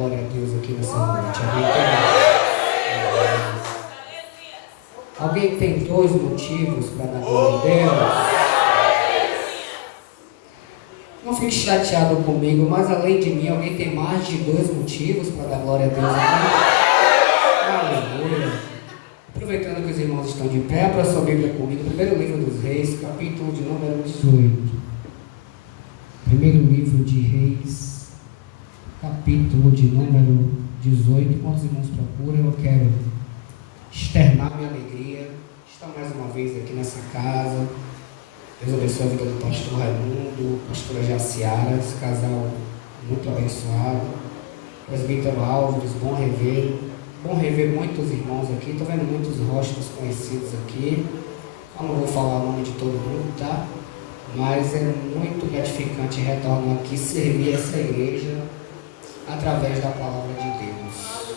glória a Deus aqui nessa noite? Alguém tem dois motivos para dar glória a Deus? Não fique chateado comigo, mas além de mim, alguém tem mais de dois motivos para dar glória a Deus aqui? Aleluia! Aproveitando que os irmãos estão de pé, abra sua Bíblia comigo, primeiro livro dos Reis, capítulo de número 18. Primeiro livro de Reis, capítulo de número 18. Enquanto os irmãos procuram, eu quero externar minha alegria de estar mais uma vez aqui nessa casa. Deus abençoe a vida do pastor Raimundo, pastora Jaciara, esse casal muito abençoado. Presbítero Álvares, bom rever muitos irmãos aqui. Estou vendo muitos rostos conhecidos aqui. Eu não vou falar o nome de todo mundo, tá? Mas é muito gratificante retornar aqui, servir essa igreja através da palavra de Deus.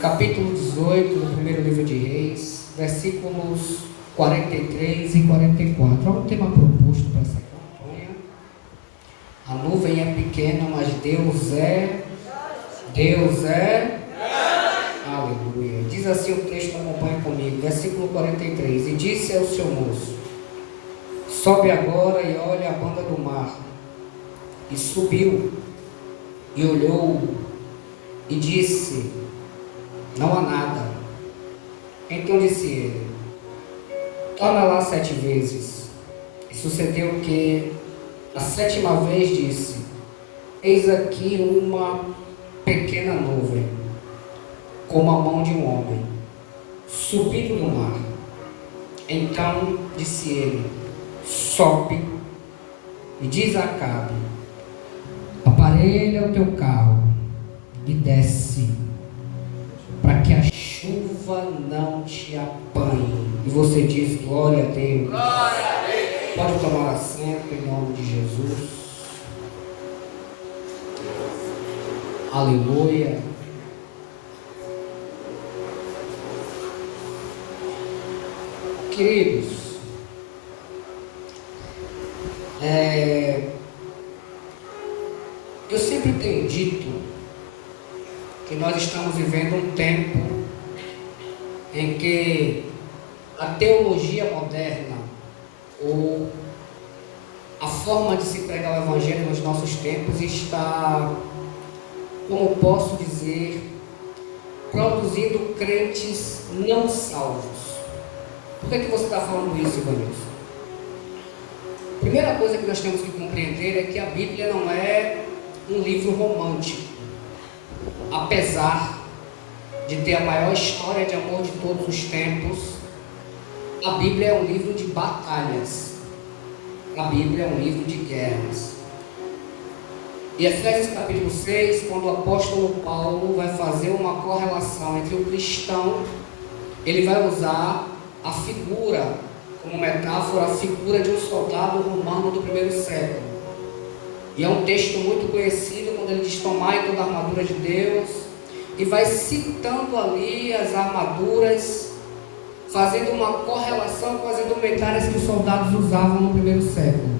Capítulo 18 do primeiro livro de Reis, versículos 43 e 44. Há um tema proposto para essa campanha. A nuvem é pequena, mas Deus é. Aleluia. Diz assim o texto, acompanha comigo, versículo 43. E disse ao seu moço: sobe agora e olha a banda do mar. E subiu e olhou e disse: não há nada. Então disse ele: torna lá 7 vezes. E sucedeu que a 7ª vez disse: eis aqui uma pequena nuvem, como a mão de um homem, subindo do mar. Então disse ele: sobe e diz a Acabe: aparelha o teu carro e desce, para que a chuva não te apanhe. E você diz: glória a Deus. Glória a Deus. Pode tomar assento em nome de Jesus. Aleluia. Queridos, eu sempre tenho dito que nós estamos vivendo um tempo em que a teologia moderna, ou a forma de se pregar o evangelho nos nossos tempos, está, como posso dizer, produzindo crentes não salvos. Por que você está falando isso, Ivanilson? Primeira coisa que nós temos que compreender é que a Bíblia não é um livro romântico, apesar de ter a maior história de amor de todos os tempos. A Bíblia é um livro de batalhas, a Bíblia é um livro de guerras. E Efésios capítulo 6, quando o apóstolo Paulo vai fazer uma correlação entre o cristão, ele vai usar a figura, como metáfora, a figura de um soldado romano do primeiro século. E é um texto muito conhecido, quando ele diz: tomai toda a armadura de Deus, e vai citando ali as armaduras, fazendo uma correlação com as indumentárias que os soldados usavam no primeiro século.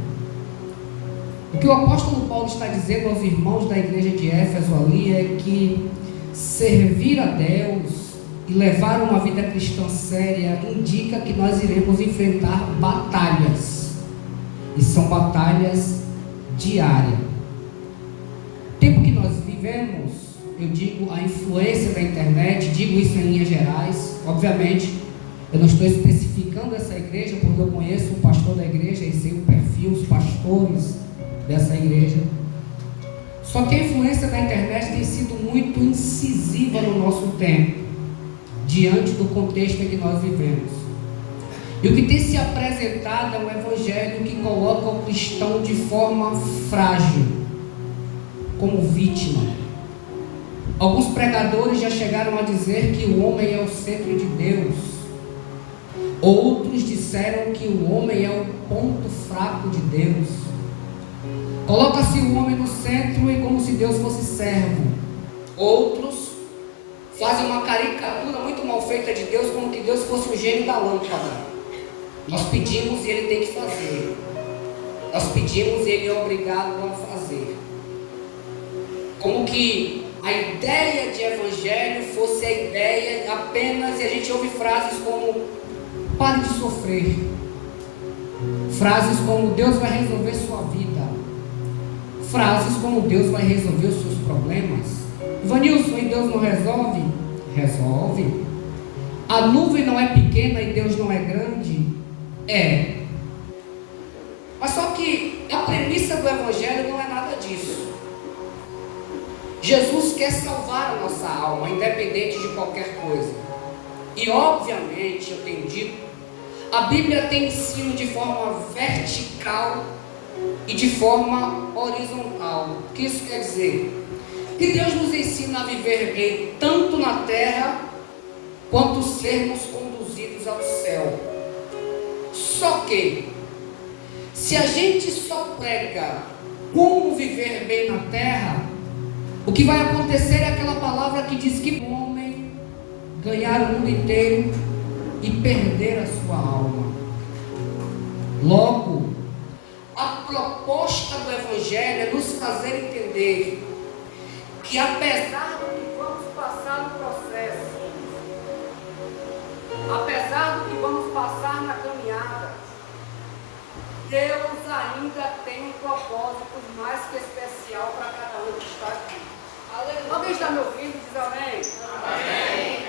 O que o apóstolo Paulo está dizendo aos irmãos da igreja de Éfeso ali é que servir a Deus e levar uma vida cristã séria indica que nós iremos enfrentar batalhas, e são batalhas diárias. O tempo que nós vivemos, eu digo a influência da internet, digo isso em linhas gerais. Obviamente eu não estou especificando essa igreja, porque eu conheço o pastor da igreja e sei o perfil, os pastores dessa igreja. Só que a influência da internet tem sido muito incisiva no nosso tempo, diante do contexto em que nós vivemos. E o que tem se apresentado é um evangelho que coloca o cristão de forma frágil, como vítima. Alguns pregadores já chegaram a dizer que o homem é o centro de Deus. Outros disseram que o homem é o ponto fraco de Deus. Coloca-se o homem no centro e como se Deus fosse servo. Outros fazem uma caricatura muito mal feita de Deus, como que Deus fosse o gênio da lâmpada. Nós pedimos e Ele tem que fazer. Nós pedimos e Ele é obrigado a fazer. Como que a ideia de evangelho fosse a ideia apenas, e a gente ouve frases como: pare de sofrer, frases como: Deus vai resolver sua vida, frases como: Deus vai resolver os seus problemas. Vanilson, e Deus não resolve? Resolve. A nuvem não é pequena e Deus não é grande? É. Mas só que a premissa do evangelho não é nada disso. Jesus quer salvar a nossa alma, independente de qualquer coisa. E obviamente, eu tenho dito, a Bíblia tem ensino de forma vertical e de forma horizontal. O que isso quer dizer? Que Deus nos ensina a viver bem tanto na terra quanto sermos conduzidos ao céu. Só que, se a gente só prega como viver bem na terra, o que vai acontecer é aquela palavra que diz que o homem ganhar o mundo inteiro e perder a sua alma. Logo, a proposta do evangelho é nos fazer entender que, apesar do que vamos passar no processo, apesar do que vamos passar na caminhada, Deus ainda tem um propósito mais que especial para cada um que está aqui. Alguém está me ouvindo? Diz amém. Amém.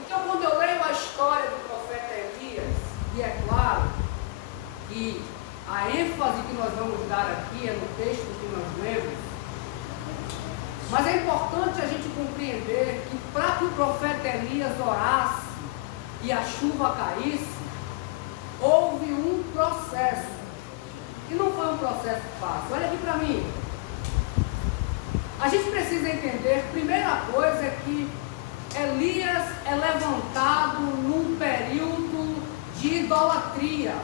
Então, quando eu leio a história do profeta Elias, e é claro que a ênfase que nós vamos dar aqui é no texto que nós lemos, mas é importante a gente compreender que para que o profeta Elias orasse e a chuva caísse, houve um processo. E não foi um processo fácil. Olha aqui para mim. A gente precisa entender, primeira coisa é que Elias é levantado num período de idolatria.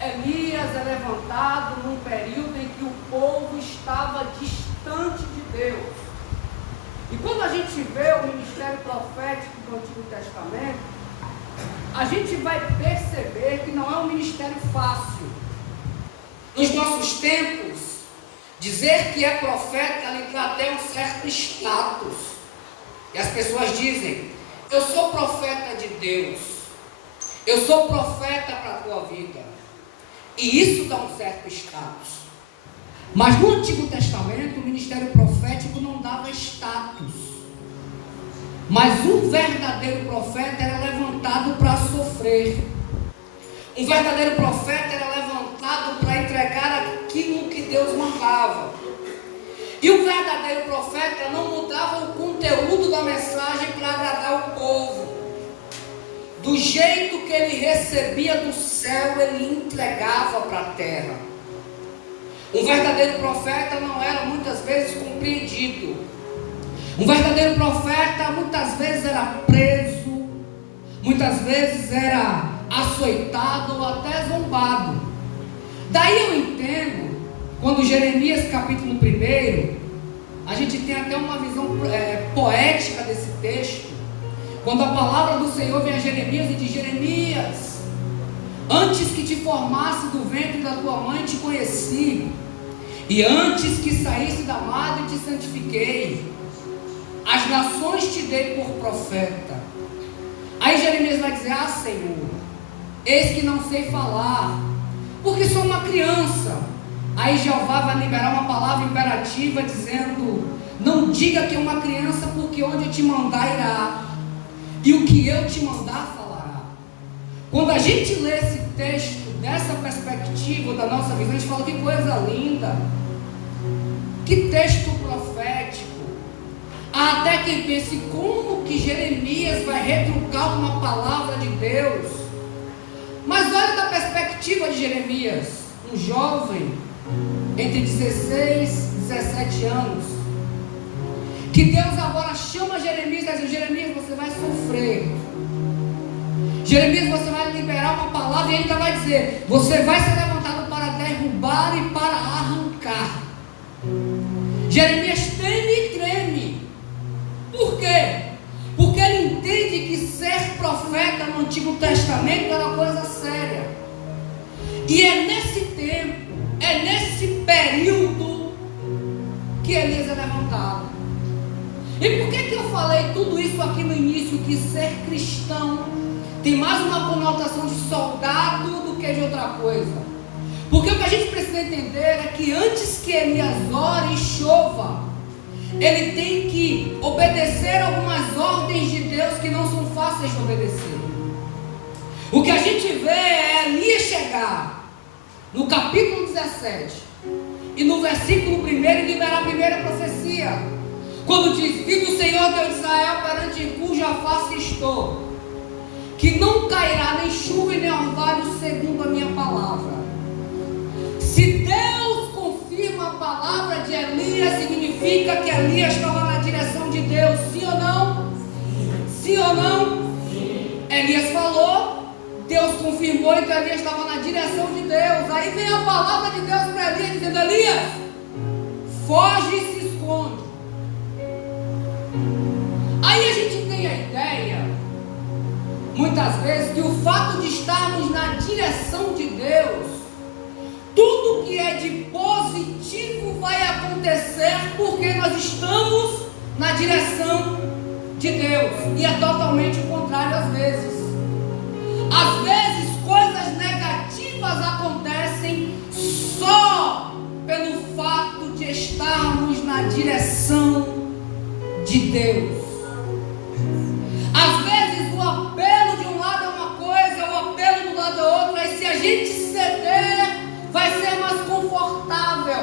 Elias é levantado num período em que o povo estava distante de Deus. E quando a gente vê o ministério profético do Antigo Testamento, a gente vai perceber que não é um ministério fácil. Nos nossos tempos, dizer que é profeta lhe dá até um certo status. E as pessoas dizem: eu sou profeta de Deus, eu sou profeta para a tua vida. E isso dá um certo status. Mas no Antigo Testamento, o ministério profético não dava status. Mas um verdadeiro profeta era levantado para sofrer. Um verdadeiro profeta era levantado para entregar aquilo que Deus mandava. E o verdadeiro profeta não mudava o conteúdo da mensagem para agradar o povo. Do jeito que ele recebia do céu, ele entregava para a terra. Um verdadeiro profeta não era muitas vezes compreendido. Um verdadeiro profeta muitas vezes era preso, muitas vezes era açoitado ou até zombado. Daí eu entendo, quando Jeremias capítulo 1, a gente tem até uma visão poética desse texto, quando a palavra do Senhor vem a Jeremias e diz: Jeremias, antes que te formasse do ventre da tua mãe te conheci, e antes que saísse da madre te santifiquei, as nações te dei por profeta. Aí Jeremias vai dizer: ah, Senhor, eis que não sei falar, porque sou uma criança. Aí Jeová vai liberar uma palavra imperativa dizendo: não diga que é uma criança, porque onde eu te mandar irá, e o que eu te mandar falará. Quando a gente lê esse texto dessa perspectiva da nossa visão, a gente fala: que coisa linda, que texto profético. Há até quem pense: como que Jeremias vai retrucar uma palavra de Deus? Mas olha da perspectiva de Jeremias, um jovem entre 16 e 17 anos, que Deus agora chama Jeremias e diz: Jeremias, você vai sofrer. Jeremias, você vai liberar uma palavra e ele ainda vai dizer: você vai ser levantado para derrubar e para arrancar. Jeremias teme e treme. Por quê? Porque ele entende que ser profeta no Antigo Testamento era uma coisa séria. E é nesse tempo, é nesse período que Elias é levantado. E por que eu falei tudo isso aqui no início, que ser cristão tem mais uma conotação de soldado do que de outra coisa? Porque o que a gente precisa entender é que antes que Elias ore e chova, ele tem que obedecer algumas ordens de Deus que não são fáceis de obedecer. O que a gente vê é Elias chegar no capítulo 17 e no versículo 1 liberar a primeira profecia, quando diz: vive o Senhor Deus de Israel, perante cuja face estou, que não cairá nem chuva e nem orvalho segundo a minha palavra. Se Deus confirma a palavra de Elias, significa que Elias estava na direção de Deus, sim ou não? Sim ou não? Elias falou, Deus confirmou, então Elias estava na direção de Deus. Aí vem a palavra de Deus para Elias, dizendo: Elias, foge e se esconde. Aí a gente tem a ideia, muitas vezes, que o fato de estarmos na direção de Deus, tudo que é de positivo vai acontecer porque nós estamos na direção de Deus. E é totalmente o contrário às vezes. Às vezes coisas negativas acontecem só pelo fato de estarmos na direção de Deus. Às vezes o apelo de um lado é uma coisa, o apelo do lado é outra, e se a gente ceder, vai ser mais confortável.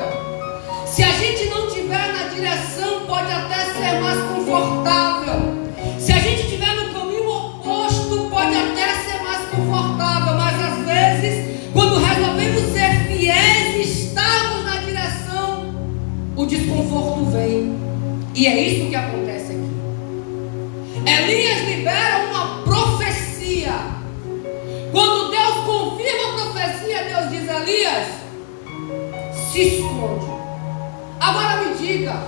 Se a gente não estiver na direção, pode até ser mais confortável. Se a gente estiver no caminho oposto, pode até ser mais confortável. Mas às vezes, quando resolvemos ser fiéis e estarmos na direção, o desconforto vem. E é isso que acontece aqui. Elias libera uma profecia. Quando Deus confirma a profecia, Deus diz: Elias, se esconde. Agora me diga,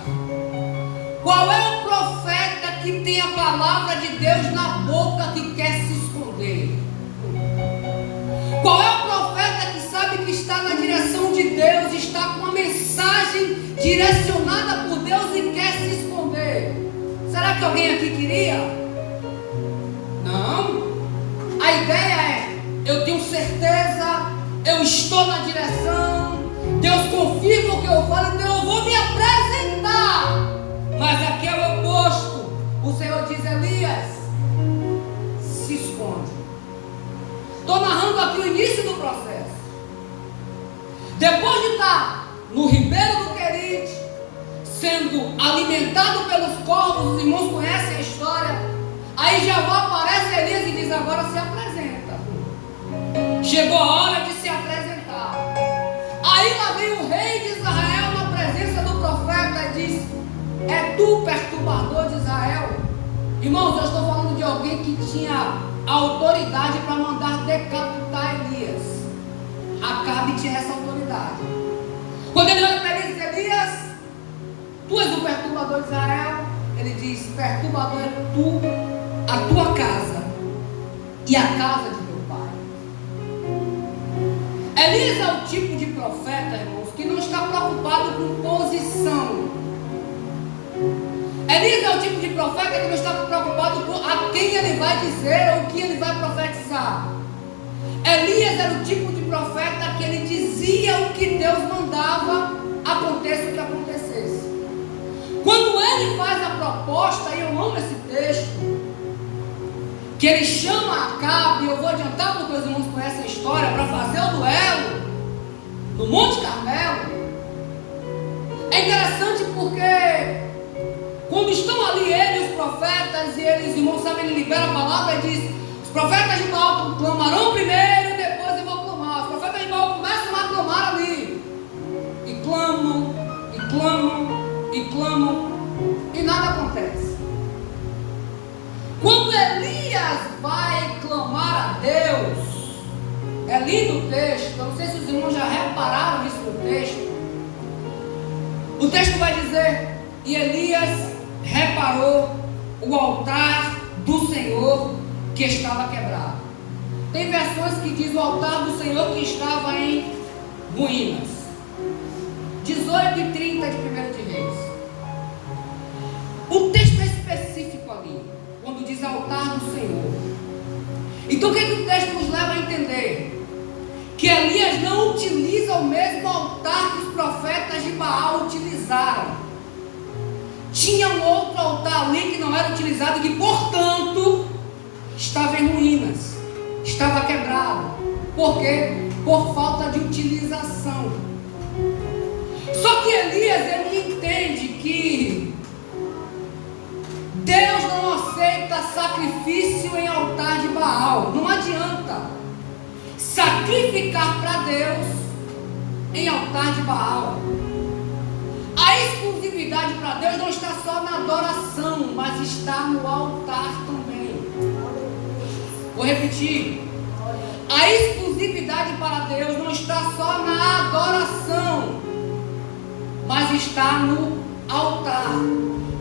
qual é o profeta que tem a palavra de Deus na boca que quer se esconder? Qual é o profeta que sabe que está na direção de Deus, está com uma mensagem direcionada por Deus e quer se esconder? Será que alguém aqui queria? Não. A ideia é: eu tenho certeza, eu estou na direção, Deus confirma o que eu falo, então eu vou me apresentar. Mas aqui é o oposto. O Senhor diz: Elias, se esconde. Estou narrando aqui o início do processo. Depois de estar no Ribeiro do Querite, sendo alimentado pelos corvos, os irmãos conhecem a história. Aí Jeová aparece a Elias e diz: agora se apresenta. Chegou a hora de se apresentar. Aí lá vem o rei de Israel na presença do profeta e diz: é tu, perturbador de Israel? Irmãos, eu estou falando de alguém que tinha autoridade para mandar decapitar Elias. Acabe tinha essa autoridade. Quando ele olha para ele e diz: Elias, tu és o perturbador de Israel? Ele diz: perturbador é tu, a tua casa e a casa de teu pai. Elias é o tipo de profeta, irmãos, que não está preocupado com posição. Elias é o tipo de profeta que não está preocupado com a quem ele vai dizer ou o que ele vai profetizar. Elias era o tipo de profeta que ele dizia o que Deus mandava, aconteça o que acontecesse. Quando ele faz a proposta, e eu amo esse texto, que ele chama Acabe, eu vou adiantar porque os irmãos conhecem a história, para fazer o duelo no Monte Carmelo. É interessante porque quando estão ali ele e os profetas, e eles, irmãos, sabem, ele libera a palavra e diz: os profetas de Baal clamarão primeiro e depois eu vou clamar. Os profetas de Baal começam a clamar ali, e clamam, e clamam, e clamam, e nada acontece. Quando Elias vai clamar a Deus, é lindo o texto, eu não sei se os irmãos já repararam isso no texto. O texto vai dizer: e Elias reparou o altar do Senhor que estava quebrado. Tem versões que diz o altar do Senhor que estava em ruínas. 18 e 30 de 1 de Reis. O texto é Então o que o texto nos leva a entender? Que Elias não utiliza o mesmo altar que os profetas de Baal utilizaram. Tinha um outro altar ali que não era utilizado e que, portanto, estava em ruínas, estava quebrado. Por quê? Por falta de utilização. Só que Elias, ele entende que Deus não aceita sacrifício em altar de Baal. Não adianta sacrificar para Deus em altar de Baal. A exclusividade para Deus não está só na adoração, mas está no altar também. Vou repetir. A exclusividade para Deus não está só na adoração, mas está no altar.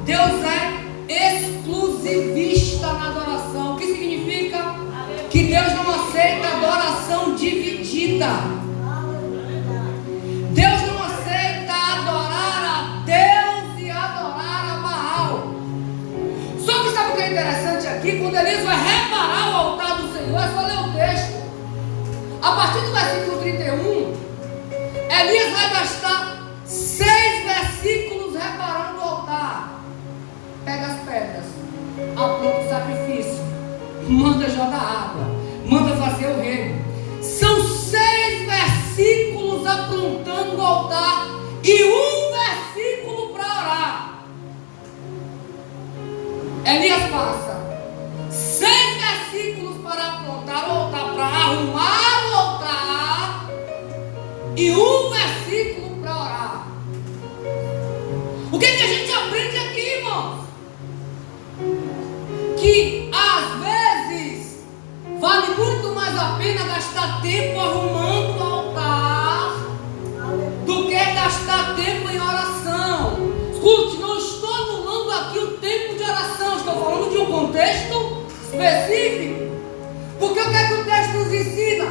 Deus é exclusivista na adoração. O que significa? Que Deus não aceita adoração dividida. Deus não aceita adorar a Deus e adorar a Baal. Só que sabe o que é interessante aqui? Quando Elias vai reparar o altar do Senhor, é só ler o texto. A partir do versículo 31, Elias vai gastar 6 versículos reparando o altar. Pega as pedras, apronta o sacrifício, manda jogar água, manda fazer o rego. São 6 versículos aprontando o altar e 1 versículo para orar. Elias passa 6 versículos para aprontar o altar, para arrumar o altar, e 1 versículo para orar. O que a gente aprende aqui, irmãos? Que às vezes vale muito mais a pena gastar tempo arrumando o altar do que gastar tempo em oração. Escute, não estou anulando aqui o tempo de oração, estou falando de um contexto específico. Porque o que é que o texto nos ensina?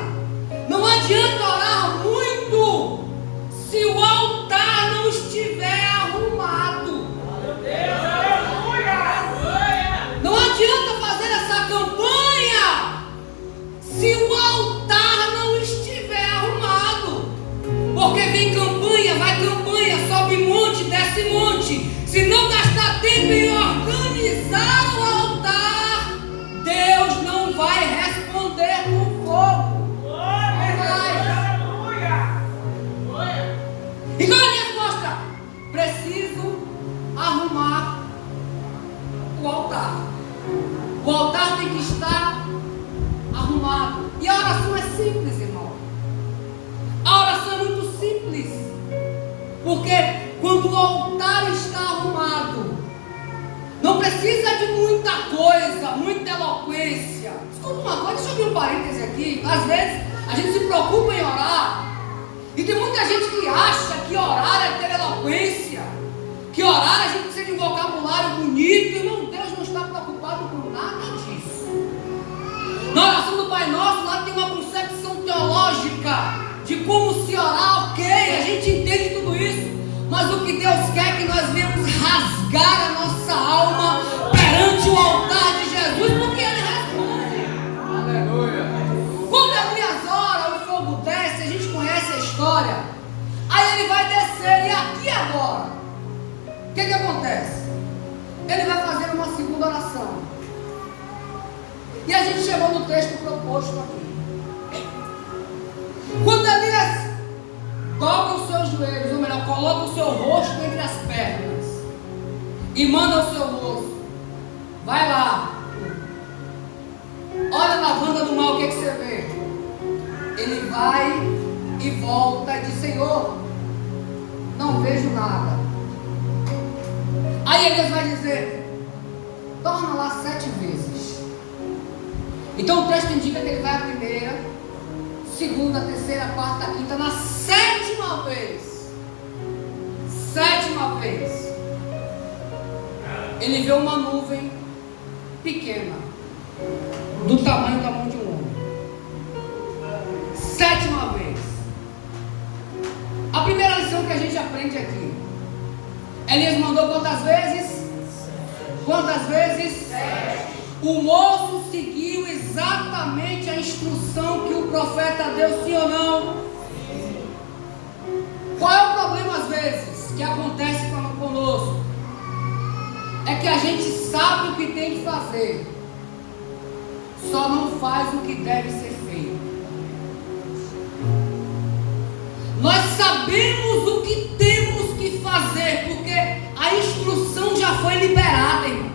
Não adianta orar muito se o altar não estiver arrumado. Não adianta fazer essa campanha se o altar não estiver arrumado. Porque vem campanha, vai campanha, sobe monte, desce monte. Se não gastar tempo em organizar o altar, Deus não vai responder com fogo. Então Elias mostra: preciso arrumar o altar. O altar tem que estar arrumado. E a oração é simples, irmão. A oração é muito simples. Porque quando o altar está arrumado, não precisa de muita coisa, muita eloquência. Escuta uma coisa, deixa eu abrir um parêntese aqui. Às vezes a gente se preocupa em orar, e tem muita gente que acha que orar é ter eloquência, que orar a gente precisa de um vocabulário bonito. Irmão, Deus não está preocupado com nada disso. Na oração do Pai Nosso, lá tem uma concepção teológica de como se orar, ok, a gente entende tudo isso, mas o que Deus quer é que nós venhamos rasgar a nossa alma perante o altar de Jesus, porque Ele responde. Aleluia. Quando Elias ora, o fogo desce, a gente conhece a história. Aí ele vai descer, e aqui agora, o que acontece? Ele vai fazer uma segunda oração. E a gente chegou no texto proposto aqui. Quando Elias dobra os seus joelhos, ou melhor, coloca o seu rosto entre as pernas e manda o seu moço: vai lá, olha na banda do mal, o que você vê? Ele vai e volta e diz: Senhor, não vejo nada. Aí Elias vai dizer: torna lá 7 vezes. Então o texto indica que ele vai a primeira, segunda, terceira, quarta, quinta, na 7ª vez. 7ª vez. Ele vê uma nuvem pequena, do tamanho da mão de um homem. 7ª vez. A primeira lição que a gente aprende aqui: Elias mandou quantas vezes? Quantas vezes? 7. O moço seguiu exatamente a instrução que o profeta deu, sim ou não? Qual é o problema às vezes que acontece conosco? É que a gente sabe o que tem que fazer, só não faz o que deve ser feito. Nós sabemos o que temos que fazer, porque a instrução já foi liberada, irmão.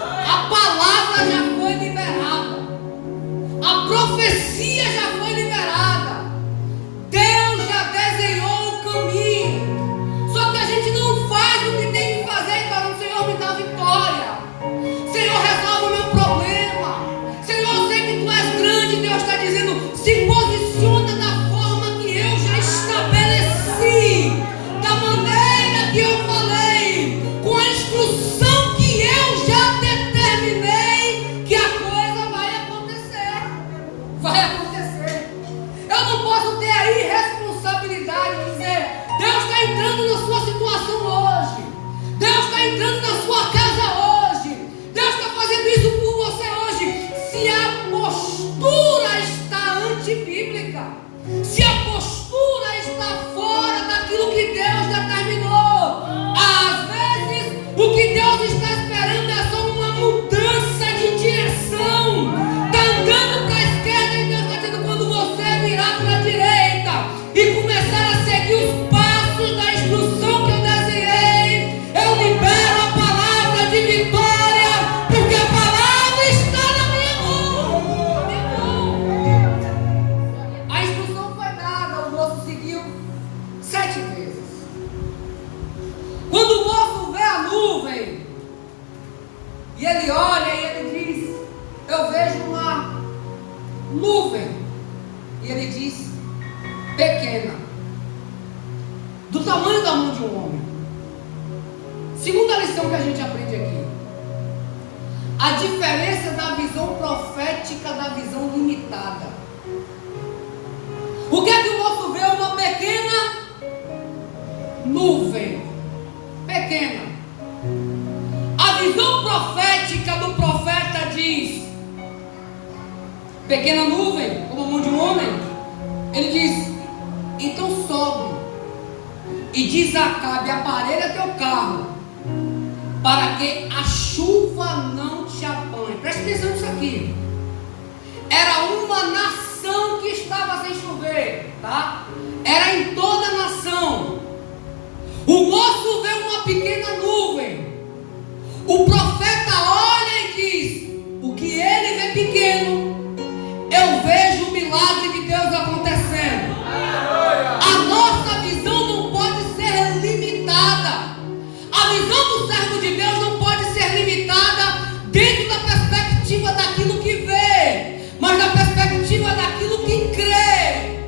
A palavra já foi liberada. A profecia já foi liberada. Deus já desenhou o caminho. Só que a gente não faz o que tem que fazer. Então, Senhor, me dá vitória. Senhor, resolve o meu problema. Senhor, eu sei que Tu és grande. Deus está dizendo, se posiciona da forma que eu já estabeleci, da maneira que eu falei, com a instrução que eu já determinei, que a coisa vai acontecer. Vai acontecer. Eu não posso ter a irresponsabilidade de dizer, Deus está entrando na sua situação hoje, Deus está entrando na sua casa hoje, Deus está fazendo isso por você hoje. Se a postura está antibíblica, se a postura está fora daquilo que Deus determinou, às vezes o que Deus está esperando é só uma mudança de direção. Está andando para a esquerda e Deus está dizendo, quando você virar para a direita e começar a seguir os passos da instrução que eu desenhei, eu libero a palavra de vitória, porque a palavra está na minha mão. A instrução foi dada, o moço seguiu 7 vezes. Quando o moço vê a nuvem, e ele olha e ele diz, eu vejo uma nuvem, e ele diz, pequena, do tamanho da mão de um homem. Segunda lição que a gente aprende aqui, a diferença da visão profética da visão limitada. O que é que o moço vê? Uma pequena nuvem, pequena. A visão profética do profeta diz, pequena nuvem, como a mão de um homem. Ele diz, então sobe e diz a Acabe, aparelha teu carro, para que a chuva não te apanhe. Preste atenção nisso aqui. Era uma nação que estava sem chover, tá? Era em toda a nação. O moço vê uma pequena nuvem. O profeta olha e diz, o que ele vê pequeno, eu vejo o milagre de Deus acontecendo. A nossa visão não pode ser limitada. A visão do servo de Deus não pode ser limitada dentro da perspectiva daquilo que vê, mas da perspectiva daquilo que crê.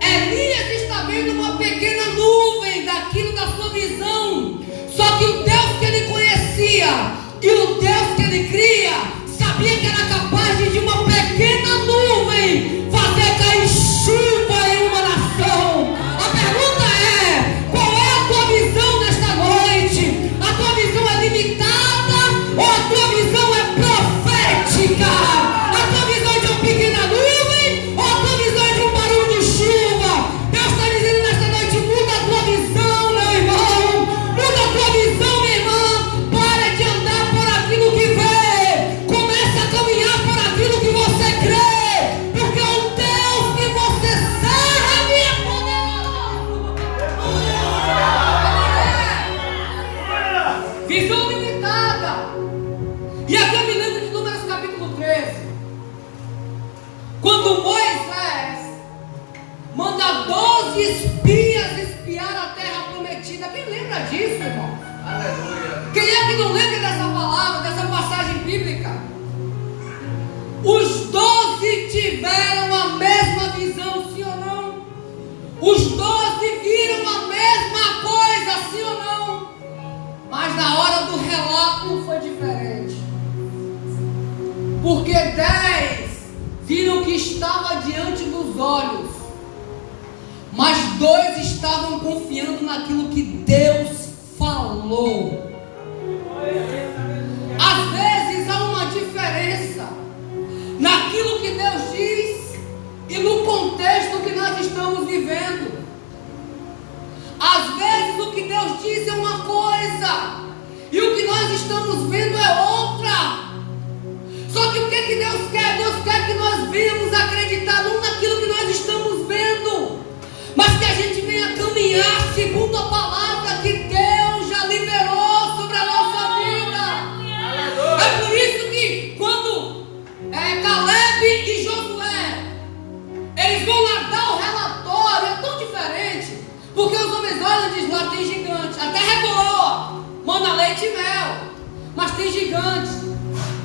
Elias está vendo uma pequena nuvem daquilo da sua visão. Só que o Deus que ele conhecia e o Deus que ele cria sabia que era capaz de uma pequena nuvem fazer cair chuva em uma nação. A pergunta é, qual é a tua visão nesta noite? A tua visão é limitada ou a tua visão é profética? A tua visão é de uma pequena nuvem ou a tua visão é de um barulho de chuva? Deus está dizendo nesta noite, muda a tua visão, meu irmão. Muda a tua visão, minha irmã. Para de andar por aquilo que vê. Comece a caminhar por aquilo que você crê. Porque o Deus que você serve é poderoso. Visão limitada. E aqui eu me lembro de Números capítulo 13. Quando Moisés manda 12 espias espiar a terra prometida. Quem lembra disso, irmão? Aleluia. Quem é que não lembra dessa palavra, dessa passagem bíblica? Os 12 tiveram a mesma visão, sim ou não? Os 12 viram a mesma coisa, sim ou não? Mas na hora do relato foi diferente. Porque 10 viram que estava diante dos olhos, mas 2 estavam confiando naquilo que Deus falou. Às vezes há uma naquilo que Deus diz e no contexto que nós estamos vivendo. Às vezes o que Deus diz é uma coisa e o que nós estamos vendo é outra. Só que o que Deus quer? Deus quer que nós venhamos acreditar não naquilo que nós estamos vendo, mas que a gente venha caminhar segundo a palavra que Deus já liberou sobre a nossa vida. É por isso que quando Caleb e Josué, eles vão lá dar o relatório, é tão diferente, porque os homens olham e dizem, lá tem gigante, a terra é boa, mana leite e mel, mas tem gigante.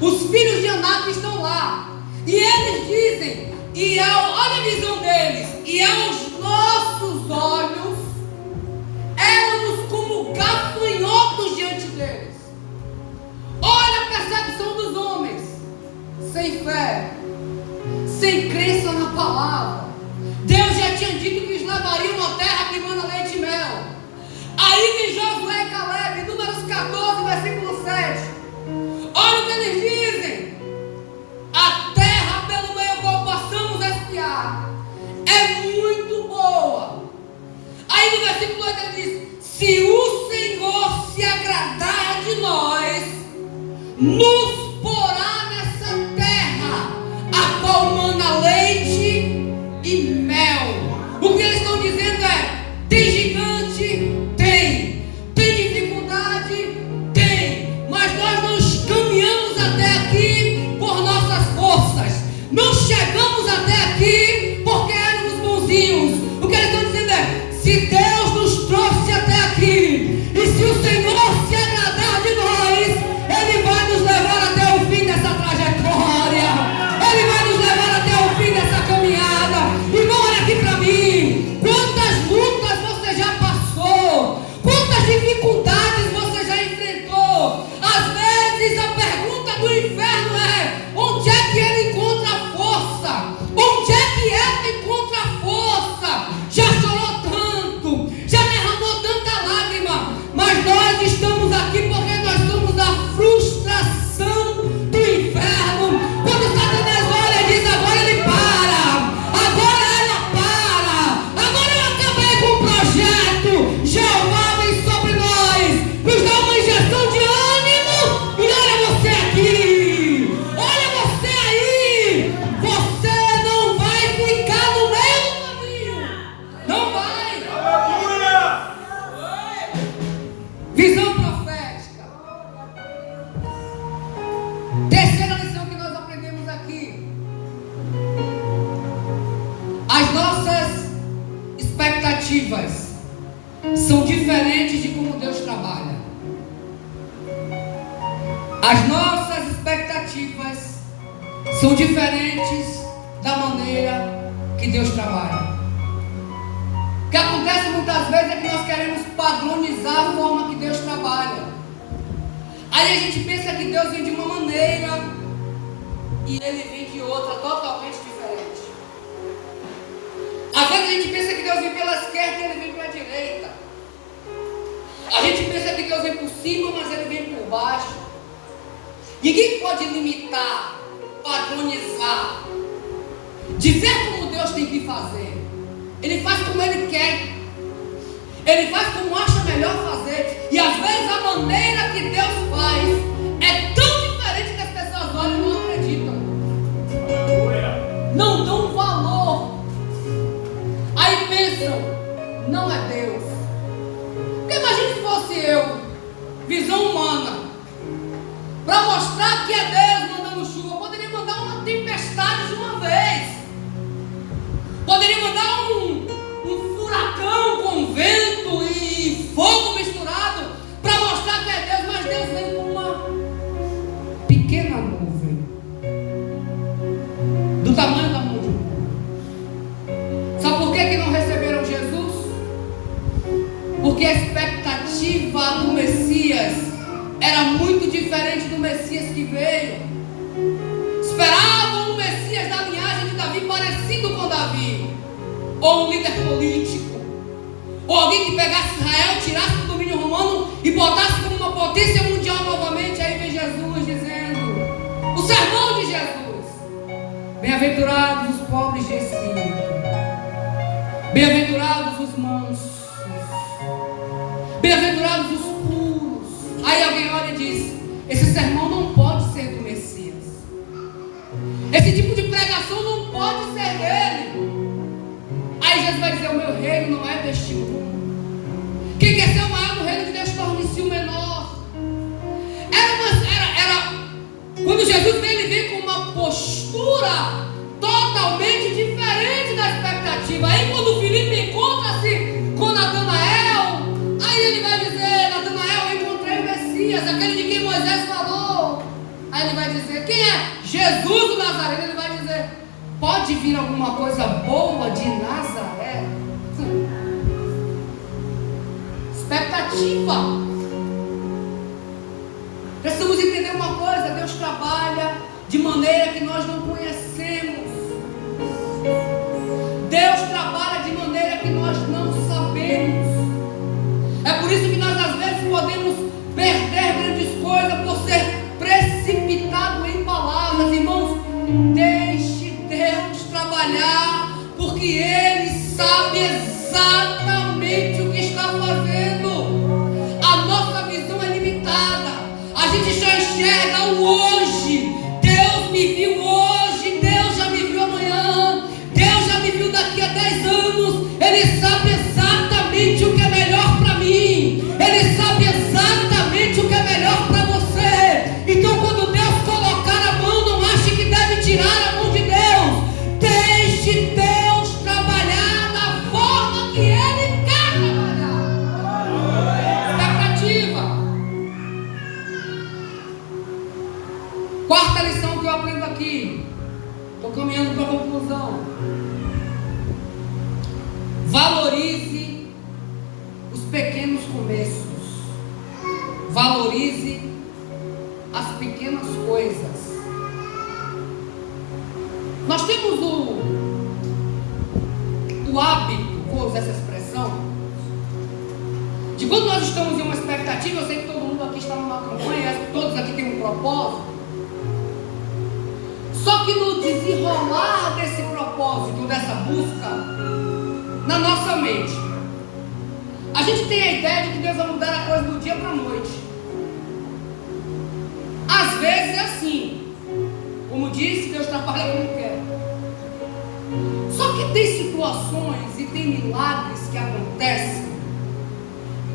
Os filhos de Anak estão lá, e eles dizem, olha a visão deles, e aos nossos olhos, éramos como gafanhotos diante deles. Olha a percepção dos homens, sem fé, sem crença na palavra. Deus já tinha dito que eles levariam uma terra que mana leite e mel. Aí vem Josué e Caleb, Números 14, versículo 7. Olha o que eles dizem: a terra pelo meio qual passamos a espiar é muito boa. Aí no versículo 8 ele diz: se o Senhor se agradar de nós, nos porá nessa terra, a qual mana leite e mel. O que eles estão dizendo é: tem gigante? Tem. Tem dificuldade? Tem. Mas nós não caminhamos até aqui por nossas forças. Não chegamos até aqui porque éramos bonzinhos. O que eles estão dizendo é: se Deus nos trouxe até aqui, e se o Senhor se agradar de nós, Ele vai nos levar até o fim dessa trajetória. Ele vai nos levar até o fim dessa caminhada. Irmão, olha aqui para mim. Quantas lutas você já passou? Quantas dificuldades você já enfrentou? Às vezes a pergunta do inferno é: onde é que ele encontra força? Onde é que ele encontra força? Já chorou tanto, já derramou tanta lágrima, mas nós estamos aqui porque nós somos a frustração do inferno. Quando Satanás olha e diz: agora ele para, agora ela para, agora eu acabei com o projeto, Jeová vem sobre nós, nos dá uma injeção de ânimo, e olha você aqui, olha você aí, você não vai ficar no meio do caminho, não vai. Visão profética. Terceira lição que nós aprendemos aqui: as nossas expectativas são diferentes de como Deus trabalha. As nossas expectativas são diferentes da maneira que Deus trabalha. O que acontece muitas vezes é que nós queremos padronizar a forma que Deus trabalha. Aí a gente pensa que Deus vem de uma maneira e Ele vem de outra totalmente diferente. Às vezes a gente pensa que Deus vem pela esquerda e Ele vem pela direita. A gente pensa que Deus vem por cima, mas Ele vem por baixo. Ninguém pode limitar, padronizar, dizer como Deus tem que fazer. Ele faz como Ele quer. Ele faz como acha melhor fazer. E às vezes a maneira que Deus faz é tão diferente que as pessoas olham e não acreditam. Não dão valor. Aí pensam: não é Deus. Porque imagine se fosse eu, visão humana, para mostrar que é Deus mandando chuva. Eu poderia mandar uma tempestade de uma vez. Poderia mandar um furacão com vento e fogo misturado para mostrar que é Deus, mas Deus vem com uma pequena nuvem do tamanho da mão de um. Sabe por que não receberam Jesus? Porque a expectativa do Messias era muito diferente do Messias que veio. Esperavam um Messias da linhagem de Davi parecido com Davi, ou um líder político, ou alguém que pegasse Israel, tirasse do domínio romano e botasse como uma potência mundial novamente. Aí vem Jesus dizendo, o sermão de Jesus: Bem-aventurados os pobres de espírito. Bem-aventurados os mansos. Bem-aventurados os puros. Aí alguém olha e diz: esse sermão não pode ser do Messias. Esse tipo de pregação não pode ser dele. Aí Jesus vai dizer: o meu reino não é deste mundo. Quem quer ser o maior no reino de Deus, torne-se o menor. Quando Jesus veio, ele veio com uma postura totalmente diferente da expectativa. Aí quando Filipe encontra-se com Natanael, aí ele vai dizer: Natanael, eu encontrei o Messias, aquele de quem Moisés falou. Aí ele vai dizer: quem é? Jesus do Nazareno. Ele vai dizer: pode vir alguma coisa boa de Nazaré? Expectativa. Precisamos entender uma coisa: Deus trabalha de maneira que nós não conhecemos. Deus trabalha de maneira que nós não sabemos. É por isso que nós às vezes podemos perder grandes coisas por ser precipitado em palavras. Irmãos, deixe Deus trabalhar, porque Ele sabe exatamente o que está fazendo. A nossa visão é limitada. A gente só enxerga o hoje. Deus me viu hoje, Deus já me viu amanhã, Deus já me viu daqui a 10 anos. Ele sabe exatamente o que é melhor para mim. Ele sabe exatamente o que é melhor para você. Então quando Deus colocar a mão, não ache que deve tirar a mão de Deus. Deixe Deus trabalhar da forma que Ele quer trabalhar. Expectativa. Quarta lição que eu aprendo aqui. Estou caminhando para a conclusão. Valorize os pequenos começos. Valorize as pequenas coisas. Nós temos o hábito, vou usar essa expressão, de quando nós estamos em uma expectativa. Eu sei que todo mundo aqui está numa campanha, todos aqui têm um propósito. Só que no desenrolar desse propósito, dessa busca, na nossa mente, a gente tem a ideia de que Deus vai mudar a coisa do dia para a noite. Às vezes é assim. Como disse, Deus trabalha como quer. Só que tem situações e tem milagres que acontecem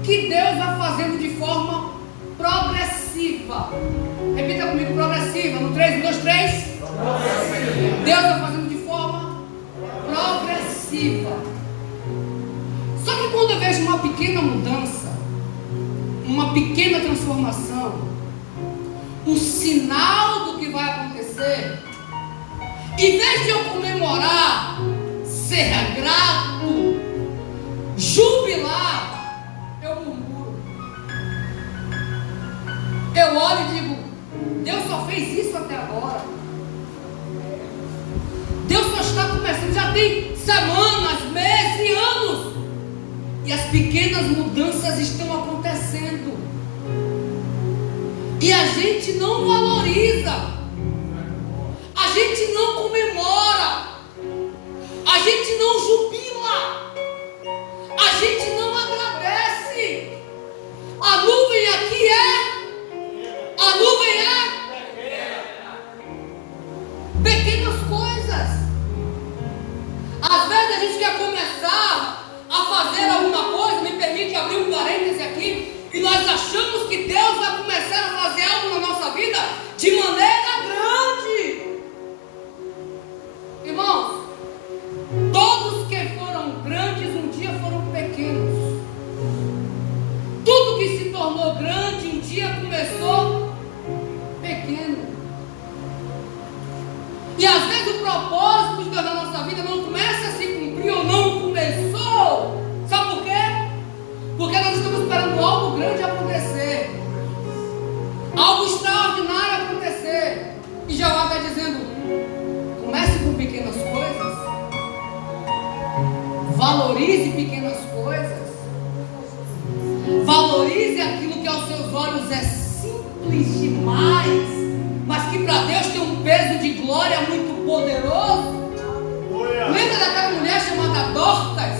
que Deus vai fazendo de forma progressiva. Repita comigo: progressiva. No 3, 1, 2, 3. Deus vai fazendo de forma progressiva. Só que quando eu vejo uma pequena mudança, uma pequena transformação, um sinal do que vai acontecer, em vez de eu comemorar, ser grato, jubilar, eu murmuro. Eu olho e digo: Deus só fez isso até agora. Deus só está começando, já tem semanas, meses e anos, e as pequenas mudanças estão acontecendo, e a gente não valoriza, a gente não comemora, a gente não jubila, a gente não agradece. A nuvem aqui a nuvem pequenas coisas. Às vezes a gente quer começar a fazer alguma coisa, me permite abrir um parêntese aqui, e nós achamos que Deus vai começar a fazer algo na nossa vida de maneira grande. Irmãos, todos que foram grandes um dia foram pequenos. Tudo que se tornou grande um dia começou pequeno. E às vezes o propósito de Deus na nossa vida não começa a se cumprir, ou não começou. Sabe por quê? Porque nós estamos esperando algo grande acontecer, algo extraordinário acontecer. E Jeová está dizendo: comece com pequenas coisas, valorize pequenas coisas, valorize aquilo que aos seus olhos é simples demais, mas que para Deus tem um peso de glória muito poderoso. Lembra daquela mulher chamada Dorcas?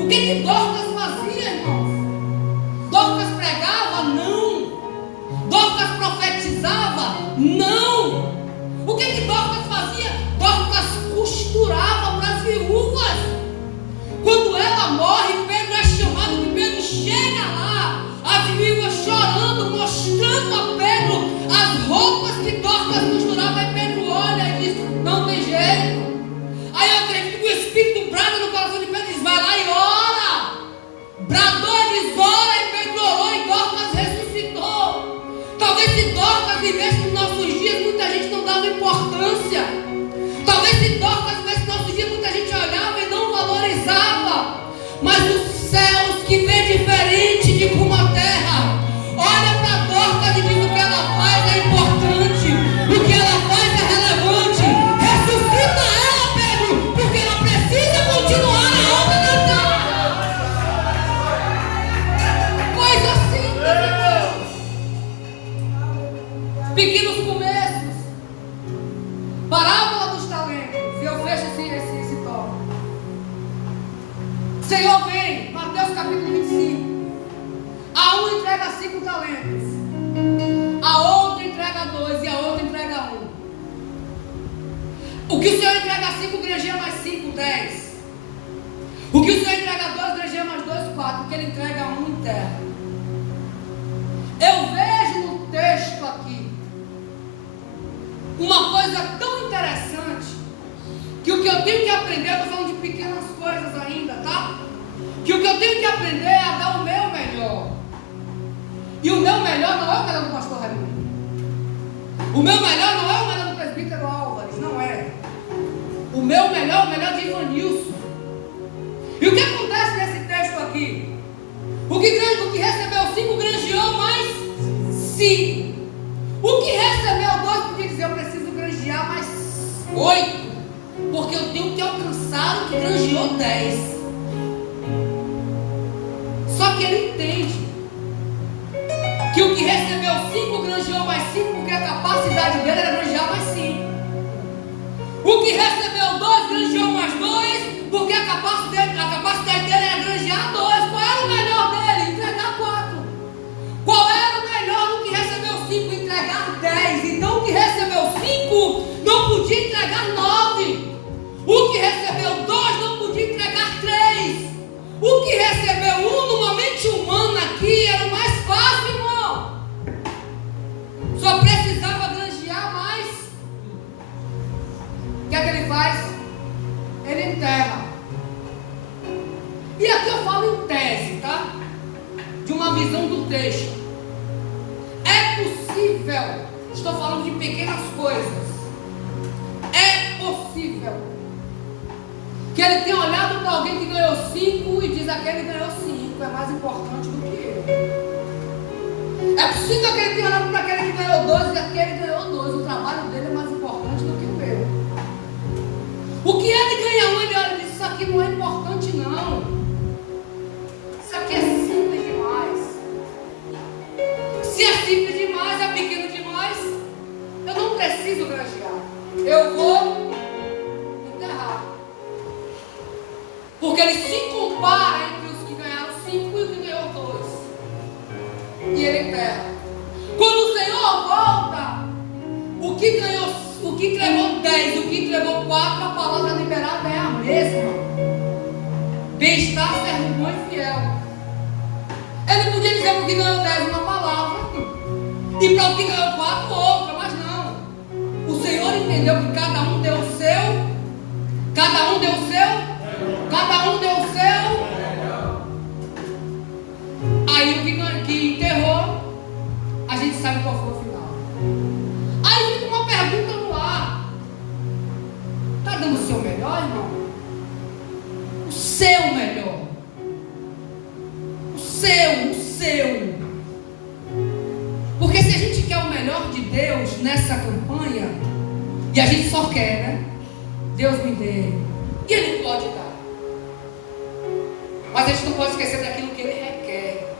O que Dorcas fazia, irmãos? Dorcas pregava? Não. Dorcas profetizava? Não. O que Dorcas fazia? Dorcas costurava para as viúvas. Quando ela morre, Pedro é chamado, que Pedro chega lá, as viúvas chorando, mostrando a Pedro as roupas que Dorcas costurava, e Pedro olha e diz: não tem jeito. Aí eu acredito que o Espírito brada no coração de Pedro e diz: vai lá e ora. Bradou, eles oram, e Pedro orou e Dorcas ressuscitou. Talvez se Dorcas vivesse nos nossos dias, muita gente não dava importância. Talvez se Dorcas vivesse nos nossos dias, muita gente olhava e não valorizava. Mas os céus, que vê diferente de como a terra, olha para Dorcas e diz: o que ela faz é importante, o que ela faz é relevante. Ressuscita ela, Pedro, porque ela precisa continuar a obra da terra. Coisa simples, Deus. Pequenos começos. Parábola dos talentos. E eu fecho esse tópico. Senhor vem, Mateus capítulo 25. A um entrega 5 talentos, a outra entrega 2 e a outra entrega 1. O que o Senhor entrega 5, granjeia mais 5, 10. O que o Senhor entrega 2, granjeia mais 2, 4. O que Ele entrega 1, enterra. Eu vejo no texto aqui uma coisa tão interessante, que o que eu tenho que aprender, eu estou falando de pequenas coisas ainda, tá? Que o que eu tenho que aprender é a dar o meu melhor. E o meu melhor não é o melhor do pastor Raimundo. O meu melhor não é o melhor do presbítero Álvares, não é. O meu melhor é o melhor de Ivanilson. E o que acontece nesse texto aqui? O que recebeu 5 granjeou mais 5. O que recebeu 2 podia dizer: eu preciso granjear mais 8, porque eu tenho que alcançar o que granjeou 10. Só que ele entende que o que recebeu 5 granjeou mais 5, porque a capacidade dele era granjear mais 5. O que recebeu 2 granjeou mais 2, porque a capacidade dele era granjear 2. Qual era o melhor dele? Entregar 4. Qual era o melhor do que recebeu 5? Entregar 10. Então o que recebeu 5 não podia entregar 9. O que recebeu 2 não podia entregar 3. O que recebeu 1, numa mente humana aqui, era o mais fácil, irmão. Só precisava granjear mais. O que é que ele faz? Ele enterra. E aqui eu falo em tese, tá? De uma visão do texto. É possível, estou falando de pequenas coisas, é possível que ele tenha olhado para alguém que ganhou 5 e diz: aquele ganhou 5 é mais importante do que eu. É possível que ele tenha olhado para aquele que ganhou 2 e aquele ganhou 2. O trabalho dele é mais importante do que o meu. O que ele ganha 1, ele olha e diz: isso aqui não é importante não. Isso aqui é simples demais. Se é simples demais, é pequeno demais, eu não preciso granjear. Eu vou enterrar. Porque ele se compara entre os que ganharam 5 e o que ganhou 2. E ele enterra. Quando o Senhor volta, o que entregou 10 e o que entregou 4, a palavra liberada é a mesma. Bem-estar, servo bom e fiel. Ele podia dizer para o que ganhou 10 uma palavra, e para o que ganhou 4 outra, mas não. O Senhor entendeu que cada um deu o seu, cada um deu o seu. Aí o que enterrou, a gente sabe qual foi o final. Aí fica uma pergunta no ar: está dando o seu melhor, irmão? O seu melhor. O seu. Porque se a gente quer o melhor de Deus nessa campanha, e a gente só quer, né? Deus me dê, e Ele pode dar. Mas a gente não pode esquecer daquilo que Ele requer.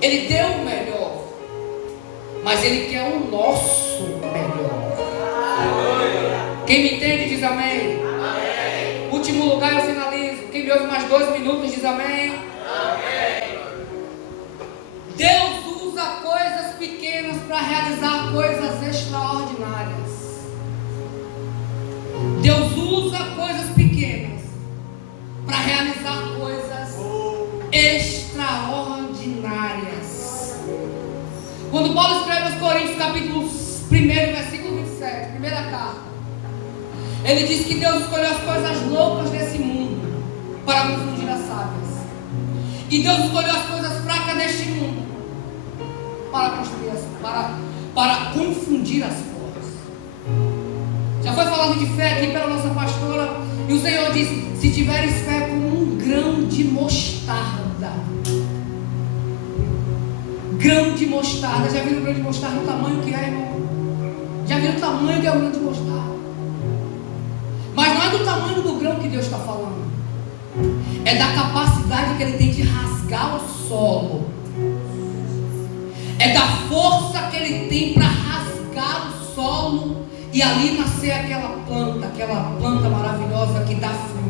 Ele deu o melhor, mas Ele quer o nosso melhor. Quem me entende diz amém. Amém. Último lugar, eu finalizo. Quem me ouve mais 2 minutos diz amém. Amém. Deus usa coisas pequenas para realizar coisas extraordinárias. Deus usa coisas pequenas para realizar coisas extraordinárias. Quando Paulo escreve aos Coríntios, capítulo 1, versículo 27, primeira carta, ele diz que Deus escolheu as coisas loucas desse mundo para confundir as sábias, e Deus escolheu as coisas fracas deste mundo para confundir as fortes. Já foi falando de fé aqui pela nossa pastora, e o Senhor disse: se tiveres fé como um grão de mostarda. Grão de mostarda. Já viram o grão de mostarda, o tamanho que é, irmão? Já viram o tamanho que é o grão de mostarda? Mas não é do tamanho do grão que Deus está falando, é da capacidade que ele tem de rasgar o solo, é da força que ele tem para rasgar o solo e ali nascer aquela planta maravilhosa que dá fruto.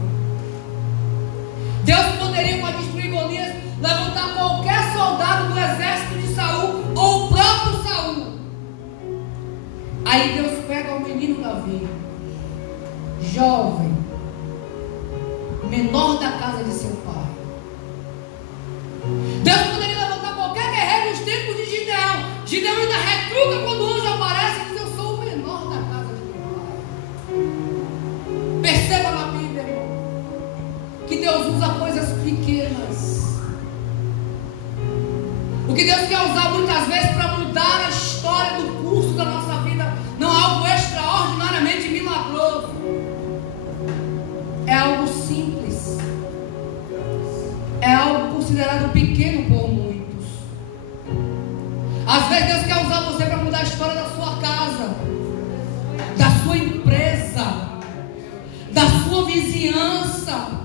Deus poderia, para destruir Golias, levantar qualquer soldado do exército de Saul ou o próprio Saul. Aí Deus pega o menino Davi, jovem, menor da casa de seu pai. Deus poderia levantar qualquer guerreiro nos tempos de Gideão. Gideão ainda retruca quando o anjo aparece e diz: eu sou o menor da casa de meu pai. Perceba na Bíblia, irmão, que Deus usa coisas pequenas. O que Deus quer usar muitas vezes para mudar a história do curso da nossa vida não é algo extraordinariamente milagroso, é algo simples, é algo considerado pequeno por muitos. Às vezes Deus quer usar você para mudar a história da sua casa, da sua empresa, da sua vizinhança,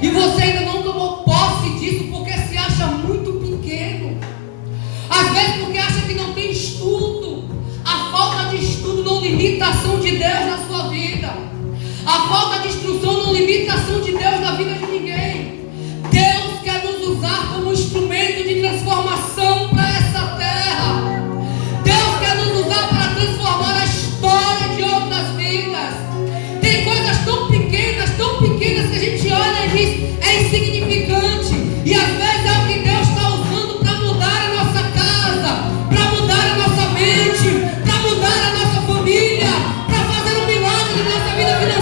e você ainda não tomou posse disso porque se acha muito pequeno. Às vezes porque acha que não tem estudo. A falta de estudo não limita a ação de Deus na sua vida. A falta de instrução não limita a ação de Deus na vida de ninguém. Deus quer nos usar como instrumento de transformação para essa terra. Deus quer nos usar para transformar a história de outras vidas. Tem coisas tão pequenas que a gente olha e diz: é insignificante. E às vezes é o que Deus está usando para mudar a nossa casa, para mudar a nossa mente, para mudar a nossa família, para fazer um milagre na nossa vida financeira.